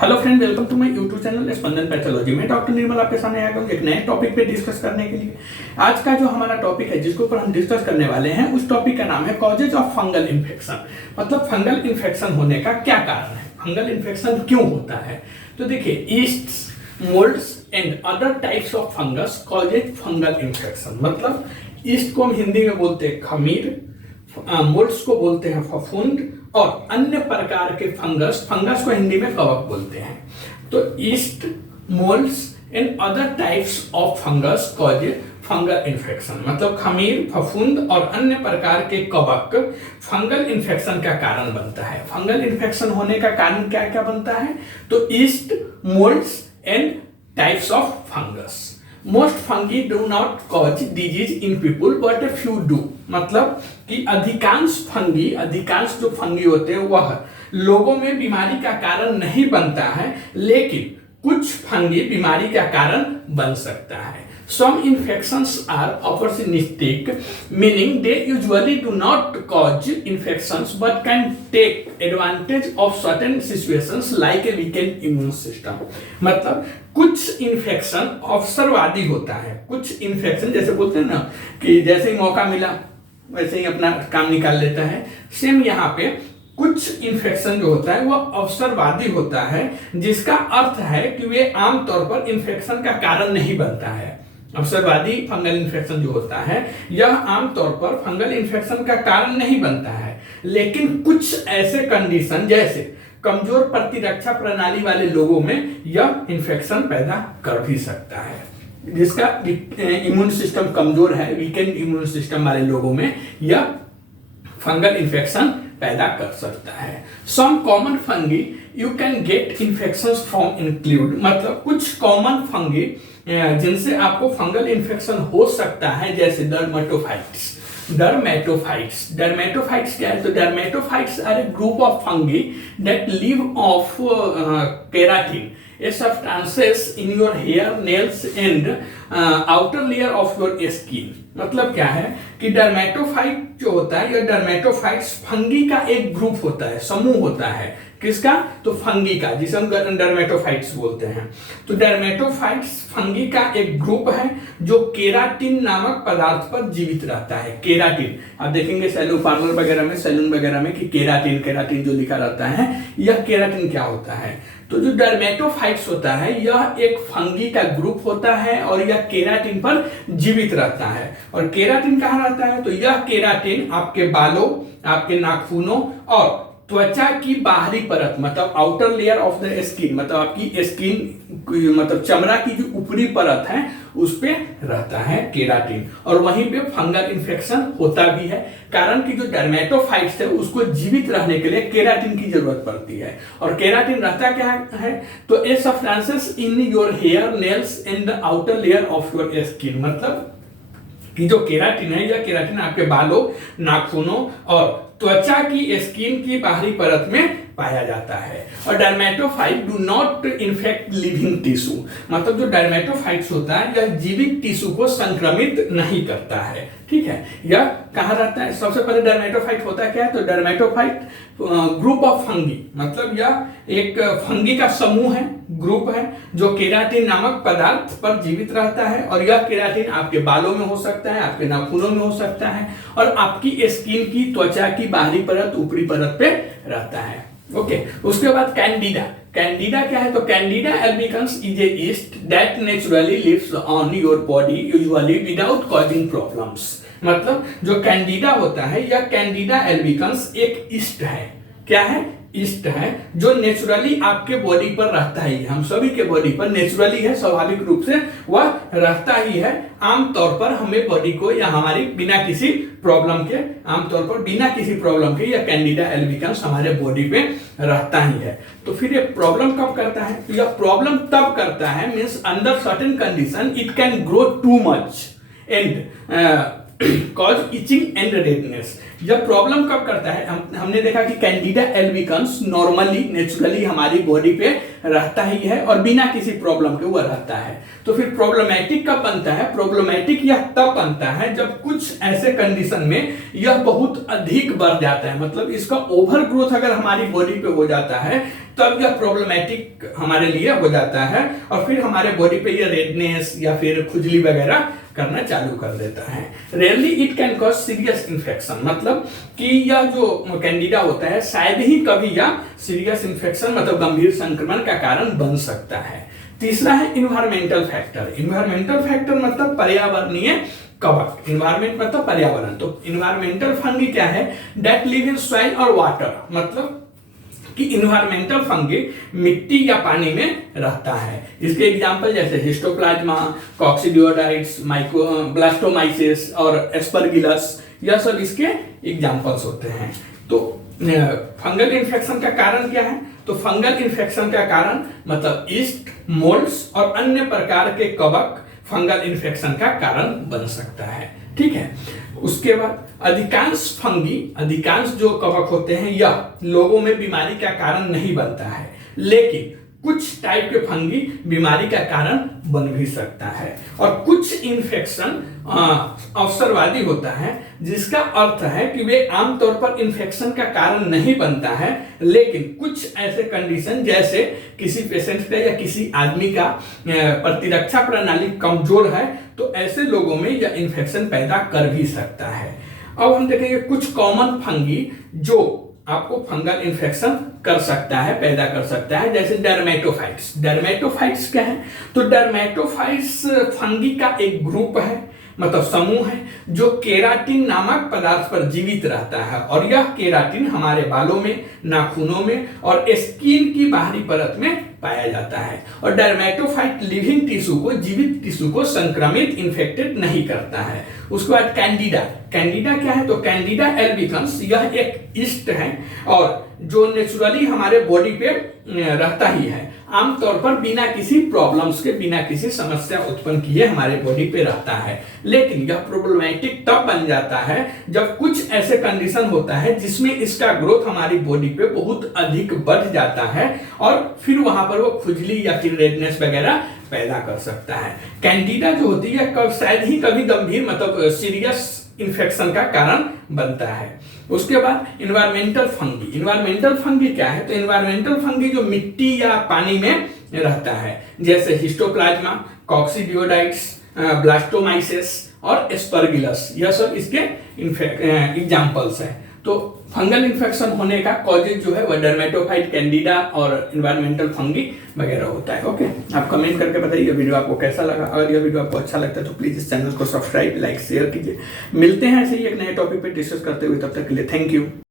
Hello friend, welcome to my YouTube channel Spandan pathology. मैं doctor Nirmal आपके सामने आया हूँ एक नए टॉपिक पे डिस्कस करने के लिए। आज का जो हमारा टॉपिक है जिसके ऊपर हम डिस्कस करने वाले हैं, उस टॉपिक का नाम है कॉजेज ऑफ फंगल इन्फेक्शन। मतलब फंगल इन्फेक्शन होने का क्या कारण है, फंगल इन्फेक्शन क्यों होता है। तो देखिए, east, moulds and other types of fungus causes fungal infection. मतलब ईस्ट को हम हिंदी में बोलते हैं खमीर, मोल्ड्स को बोलते हैं फफूंद, और अन्य प्रकार के फंगस को हिंदी में कवक बोलते हैं। तो east, moulds and other types of fungus cause fungal infection. मतलब खमीर, फफूंद और अन्य प्रकार के कवक फंगल इन्फेक्शन का कारण बनता है। फंगल इन्फेक्शन होने का कारण क्या क्या बनता है, तो east, moulds and types of fungus. Most fungi do not cause disease in people but a few do. मतलब कि अधिकांश जो फंगी होते हैं वह लोगों में बीमारी का कारण नहीं बनता है, लेकिन कुछ फंगी बीमारी का कारण बन सकता है। Some infections are opportunistic, meaning they usually do not cause infections but can take advantage of certain situations like a weakened immune system. मतलब कुछ इन्फेक्शन अवसरवादी होता है। कुछ इन्फेक्शन जैसे बोलते हैं ना कि जैसे ही मौका मिला वैसे ही अपना काम निकाल लेता है, सेम यहाँ पे कुछ इन्फेक्शन जो होता है वह अवसरवादी होता है, जिसका अर्थ है कि वे आमतौर पर इन्फेक्शन का कारण नहीं बनता है। अवसरवादी फंगल इन्फेक्शन जो होता है यह आमतौर पर फंगल इन्फेक्शन का कारण नहीं बनता है, लेकिन कुछ ऐसे कंडीशन जैसे कमजोर प्रतिरक्षा प्रणाली वाले लोगों में यह इन्फेक्शन पैदा कर भी सकता है। जिसका इम्यून सिस्टम कमजोर है, वीकेंड इम्यून सिस्टम वाले लोगों में यह फंगल इन्फेक्शन पैदा कर सकता है। Some common fungi you can get infections from include. मतलब कुछ कॉमन फंगी जिनसे आपको फंगल इन्फेक्शन हो सकता है, जैसे डर्मेटोफाइट्स क्या है, तो dermatophytes are a group of fungi that live off keratin, a substances in your hair, nails and outer layer of your skin। मतलब क्या है कि डर्मेटोफाइट जो होता है, यह डर्मेटोफाइट्स फंगी का एक ग्रुप होता है, समूह होता है। किसका, तो फंगी का, जिसे हम डर्मेटोफाइट्स बोलते हैं। तो डर्मेटोफाइट्स फंगी का एक ग्रुप है जो केराटिन नामक पदार्थ पर जीवित रहता है। केराटिन आप देखेंगे सैलून पार्लर वगैरह में, सैलून वगैरह में कि केराटिन जो लिखा रहता है, यह केराटिन क्या होता है। तो जो डर्मेटोफाइट्स होता है यह एक फंगी का ग्रुप होता है और यह केराटिन पर जीवित रहता है। और केराटिन कहाँ रहता है, तो यह केराटिन आपके बालों, आपके नाखूनों और त्वचा की बाहरी परत, मतलब outer layer of the skin, मतलब आपकी स्किन मतलब चमड़ा की जो ऊपरी परत है उस पे रहता है केराटिन, और वहीं पे फंगल इन्फेक्शन होता भी है। कारण कि जो डर्मेटोफाइट्स है उसको जीवित रहने के लिए केराटिन की जरूरत पड़ती है। और केराटिन रहता क्या है, तो a substances in your hair, nails and the outer layer of your skin. मतलब कि जो केराटिन है, यह केराटिन आपके बालों, नाखूनों और त्वचा की स्किन की बाहरी परत में पाया जाता है। और dermatophyte do not infect living tissue. मतलब जो डर्मेटोफाइट्स होता है यह जीवित टिश्यू को संक्रमित नहीं करता है। ठीक है, यह कहाँ रहता है, सबसे पहले डर्मेटोफाइट होता क्या है, तो डर्मेटोफाइट ग्रुप ऑफ फंगी, मतलब यह एक फंगी का समूह है, ग्रुप है, जो केराटिन नामक पदार्थ पर जीवित रहता है। और यह केराटिन आपके बालों में हो सकता है, आपके नाखूनों में हो सकता है, और आपकी स्किन की, त्वचा की बाहरी परत, ऊपरी परत पे रहता है। ओके, उसके बाद कैंडिडा क्या है, तो candida albicans is a yeast that naturally lives on your body usually without causing problems. मतलब जो कैंडिडा होता है, यह कैंडिडा एल्बिकन्स एक यीस्ट है। क्या है, यीस्ट है जो नेचुरली आपके बॉडी पर रहता ही है। हम सभी के बॉडी पर नेचुरली है, स्वाभाविक रूप से वह रहता ही है। आमतौर पर हमें बॉडी को या हमारी बिना किसी प्रॉब्लम के यह कैंडिडा एल्बिकन्स हमारे बॉडी पे रहता ही है। तो फिर ये प्रॉब्लम कब करता है, तो यह प्रॉब्लम तब करता है means under certain condition it can grow too much and cause etching and redness. जब प्रॉब्लम कब करता है, हमने देखा कि कैंडिडा एल्बिकन्स नॉर्मली, नेचुरली हमारी बॉडी पे रहता ही है और बिना किसी प्रॉब्लम के वह रहता है। तो फिर प्रॉब्लमैटिक कब बनता है, प्रॉब्लमैटिक यह तब बनता है जब कुछ ऐसे कंडीशन में यह बहुत अधिक बढ़ जाता है। मतलब इसका ओवर ग्रोथ अगर हमारी बॉडी पे हो जाता है तब यह प्रॉब्लमेटिक हमारे लिए हो जाता है और फिर हमारे बॉडी पे ये रेडनेस या फिर खुजली वगैरह करना चालू कर देता है। Rarely it can cause serious infection, मतलब कि यह जो कैंडिडा होता है शायद ही कभी यह सीरियस इन्फेक्शन मतलब गंभीर संक्रमण का कारण बन सकता है। तीसरा है इन्वायरमेंटल फैक्टर। इन्वायरमेंटल फैक्टर मतलब पर्यावरणीय कवक। इन्वायरमेंट मतलब पर्यावरण, तो इन्वायरमेंटल फंगी क्या है, दैट लिव इन सॉइल और वाटर, मतलब कि इन्वायरमेंटल फंगी मिट्टी या पानी में रहता है। इसके एग्जांपल जैसे हिस्टोप्लाज्मा, कॉक्सीडियोइड्स, ब्लास्टोमाइसिस और एस्परगिलस, यह सब इसके एग्जांपल्स होते हैं। तो फंगल इन्फेक्शन का कारण क्या है, तो फंगल इन्फेक्शन का कारण मतलब ईस्ट, मोल्ड्स और अन्य प्रकार के कवक फंगल इन्फेक्शन का कारण बन सकता है। ठीक है, उसके बाद अधिकांश जो कवक होते हैं यह लोगों में बीमारी का कारण नहीं बनता है, लेकिन कुछ टाइप के फंगी बीमारी का कारण बन भी सकता है। और कुछ इन्फेक्शन अवसरवादी होता है, जिसका अर्थ है कि वे आमतौर पर इन्फेक्शन का कारण नहीं बनता है, लेकिन कुछ ऐसे कंडीशन जैसे किसी पेशेंट का या किसी आदमी का प्रतिरक्षा प्रणाली कमजोर है, तो ऐसे लोगों में यह इन्फेक्शन पैदा कर भी सकता है। अब हम देखेंगे कुछ कॉमन फंगी जो आपको फंगल इन्फेक्शन कर सकता है, पैदा कर सकता है, जैसे डर्मेटोफाइट्स। डर्मेटोफाइट्स क्या है, तो डर्मेटोफाइट्स फंगी का एक ग्रुप है, मतलब समूह है, जो केराटिन नामक पदार्थ पर जीवित रहता है। और यह केराटिन हमारे बालों में, नाखूनों में और स्किन की बाहरी परत में पाया जाता है। और डर्मेटोफाइट लिविंग टिश्यू को, जीवित टिश्यू को संक्रमित इन्फेक्टेड नहीं करता है। उसके बाद कैंडिडा। कैंडिडा क्या है, तो कैंडिडा एल्बिकन्स यह एक ईस्ट है और जो नेचुरली हमारे बॉडी पे रहता ही है, आमतौर पर बिना किसी प्रॉब्लम्स के, बिना किसी समस्या उत्पन्न किए हमारे बॉडी पे रहता है। लेकिन यह प्रॉब्लमेटिक तब बन जाता है जब कुछ ऐसे कंडीशन होता है जिसमें इसका ग्रोथ हमारी बॉडी पे बहुत अधिक बढ़ जाता है और फिर वहां पर वो खुजली या फिर रेडनेस वगैरह पैदा कर सकता है। कैंडिडा जो होती है शायद ही कभी गंभीर मतलब सीरियस इन्फेक्शन का कारण बनता है। उसके बाद इन्वायरमेंटल फंगी। इन्वायरमेंटल फंगी क्या है, तो इन्वायरमेंटल फंगी जो मिट्टी या पानी में रहता है, जैसे हिस्टोप्लाज्मा, कॉक्सीडियोइड्स, ब्लास्टोमाइसिस और एस्परगिलस, यह सब इसके एग्जांपल्स हैं। तो फंगल इन्फेक्शन होने का कॉजेज जो है वह डर्मेटोफाइट, कैंडिडा और इन्वायरमेंटल फंगी वगैरह होता है। ओके, आप कमेंट करके बताइए वीडियो आपको कैसा लगा। अगर यह वीडियो आपको अच्छा लगता है तो प्लीज इस चैनल को सब्सक्राइब, लाइक, शेयर कीजिए। मिलते हैं ऐसे ही एक नए टॉपिक पे डिस्कस करते हुए, तब तक के लिए थैंक यू।